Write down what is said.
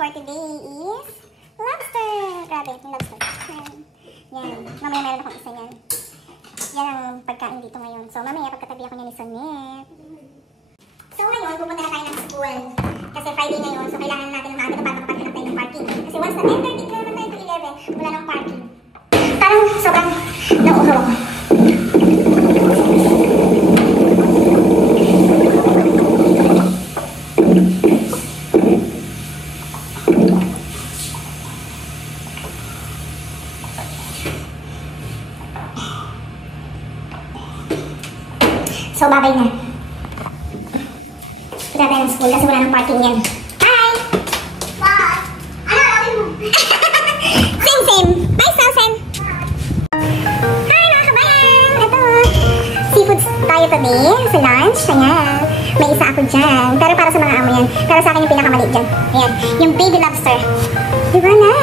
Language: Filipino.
for today is lobster. Grabe, yung lobster. Yan. Mamaya meron akong isa yan. Yan ang pagkain dito ngayon. So, mamaya pagkatabi ako niya ni Sonet. So, ngayon, pupunta na tayo ng school. Kasi Friday ngayon, so kailangan natin ng maaga para makapaghanap tayo ng parking. Kasi once na 10:30 na naman tayo to 11, wala nang parking. Parang sobrang nauuhaw ako. So, babay na. Punta tayo ng school kasi wala ng parking yan. Hi! Bye! Ano? Lawin mo? Same. Bye, Selsen! Hi, mga kabayan! Ito. Seafoods tayo today sa lunch. Ayan. May isa ako dyan. Pero para sa mga amo yan. Pero sa akin yung pinakamaliit dyan. Ayan. Yung baby lobster. Diba na?